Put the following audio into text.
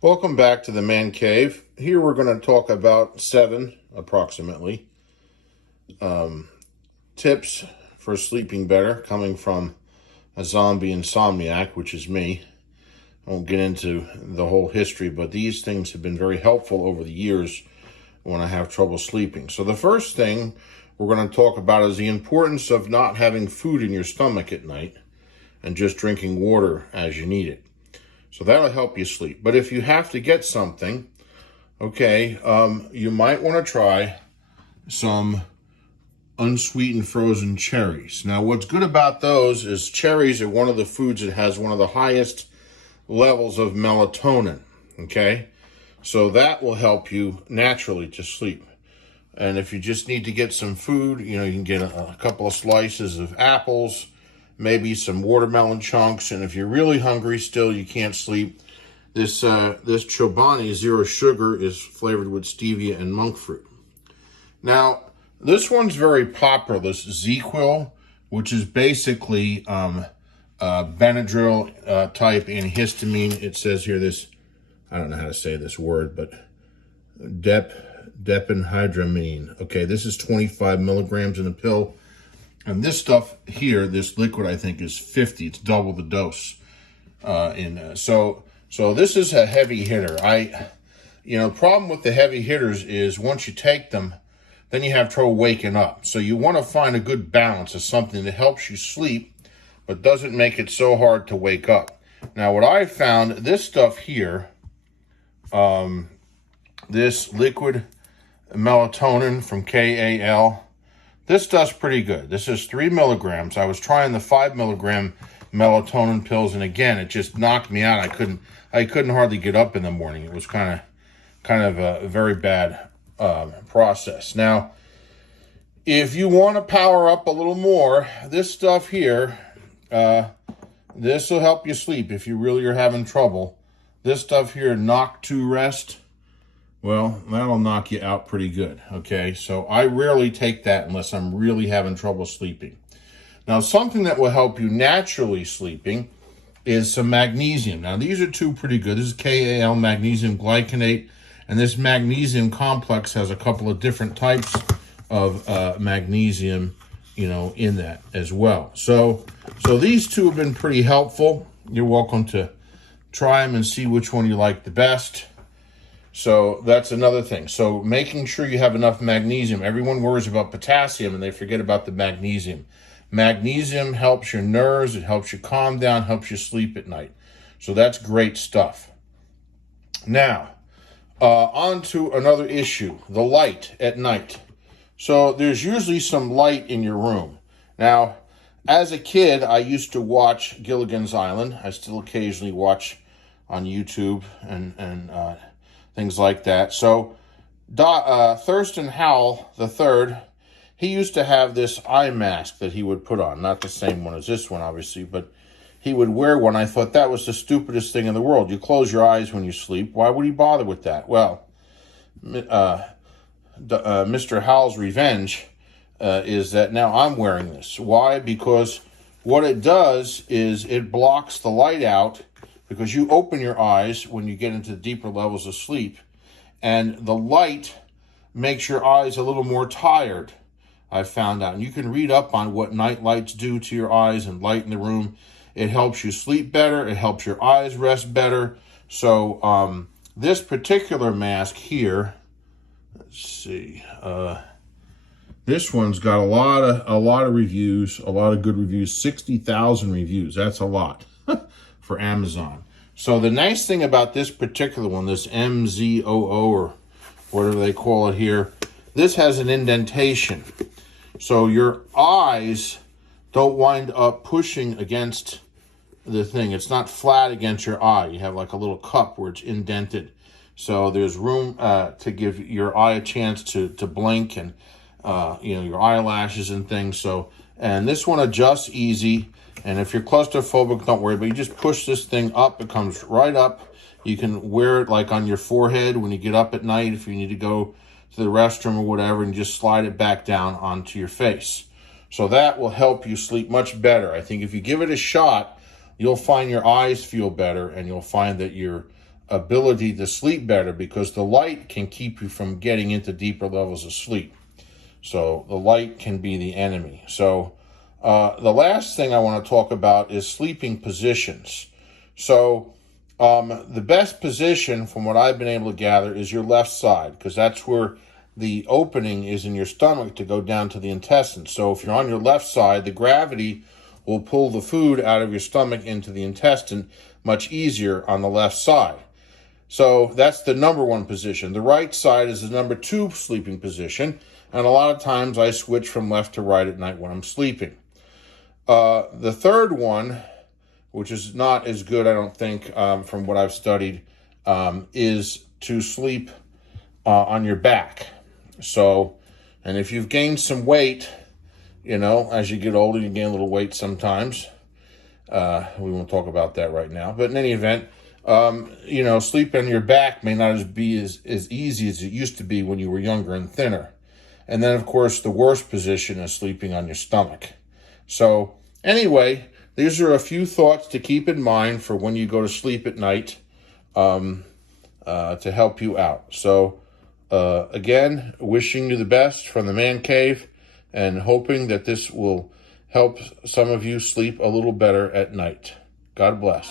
Welcome back to the Man Cave. Here we're going to talk about 7, approximately, tips for sleeping better coming from a zombie insomniac, which is me. I won't get into the whole history, but these things have been very helpful over the years when I have trouble sleeping. So the first thing we're going to talk about is the importance of not having food in your stomach at night and just drinking water as you need it. So that'll help you sleep. But if you have to get something, okay, you might want to try some unsweetened frozen cherries. Now, what's good about those is cherries are one of the foods that has one of the highest levels of melatonin, okay? So that will help you naturally to sleep. And if you just need to get some food, you can get a couple of slices of apples, maybe some watermelon chunks, and if you're really hungry still, you can't sleep, this Chobani Zero Sugar is flavored with stevia and monk fruit. Now, this one's very popular, this ZzzQuil, which is basically Benadryl type antihistamine. It says here this, I don't know how to say this word, but diphenhydramine. Okay, this is 25 milligrams in a pill. And this stuff here, this liquid, I think is 50. It's double the dose. So this is a heavy hitter. Problem with the heavy hitters is once you take them, then you have trouble waking up. So you want to find a good balance of something that helps you sleep, but doesn't make it so hard to wake up. Now, what I found, this stuff here, this liquid melatonin from KAL, this does pretty good. This is 3 milligrams. I was trying the 5 milligram melatonin pills, and again, it just knocked me out. I couldn't hardly get up in the morning. It was kind of a very bad process. Now, if you want to power up a little more, this stuff here, this will help you sleep if you really are having trouble. This stuff here, Knock2Rest, well, that'll knock you out pretty good, okay? So I rarely take that unless I'm really having trouble sleeping. Now, something that will help you naturally sleeping is some magnesium. Now, these are two pretty good. This is KAL magnesium glycinate, and this magnesium complex has a couple of different types of magnesium, in that as well. So these two have been pretty helpful. You're welcome to try them and see which one you like the best. So that's another thing. So making sure you have enough magnesium. Everyone worries about potassium and they forget about the magnesium. Magnesium helps your nerves. It helps you calm down, helps you sleep at night. So that's great stuff. Now, on to another issue, the light at night. So there's usually some light in your room. Now, as a kid, I used to watch Gilligan's Island. I still occasionally watch on YouTube and things like that. So Thurston Howell III, he used to have this eye mask that he would put on. Not the same one as this one, obviously, but he would wear one. I thought that was the stupidest thing in the world. You close your eyes when you sleep. Why would he bother with that? Well, Mr. Howell's revenge is that now I'm wearing this. Why? Because what it does is it blocks the light out, because you open your eyes when you get into deeper levels of sleep, and the light makes your eyes a little more tired, I've found out. And you can read up on what night lights do to your eyes and light in the room. It helps you sleep better. It helps your eyes rest better. So this particular mask here, let's see, this one's got a lot of reviews, a lot of good reviews, 60,000 reviews. That's a lot. For Amazon. So the nice thing about this particular one, this MZOO or whatever they call it here, this has an indentation. So your eyes don't wind up pushing against the thing. It's not flat against your eye. You have like a little cup where it's indented. So there's room to give your eye a chance to blink and, your eyelashes and things. And this one adjusts easy. And if you're claustrophobic, don't worry, but you just push this thing up. It comes right up. You can wear it like on your forehead when you get up at night if you need to go to the restroom or whatever, and just slide it back down onto your face. So that will help you sleep much better. I think if you give it a shot, you'll find your eyes feel better, and you'll find that your ability to sleep better, because the light can keep you from getting into deeper levels of sleep. So the light can be the enemy. So the last thing I want to talk about is sleeping positions. So the best position, from what I've been able to gather, is your left side, because that's where the opening is in your stomach to go down to the intestines. So if you're on your left side, the gravity will pull the food out of your stomach into the intestine much easier on the left side. So that's the number one position. The right side is the number two sleeping position, and a lot of times I switch from left to right at night when I'm sleeping. The third one, which is not as good, I don't think, from what I've studied, is to sleep on your back. So, and if you've gained some weight, as you get older, you gain a little weight sometimes. We won't talk about that right now. But in any event, sleep on your back may not be as easy as it used to be when you were younger and thinner. And then, of course, the worst position is sleeping on your stomach. So anyway, these are a few thoughts to keep in mind for when you go to sleep at night, to help you out. So again, wishing you the best from the Man Cave, and hoping that this will help some of you sleep a little better at night. God bless.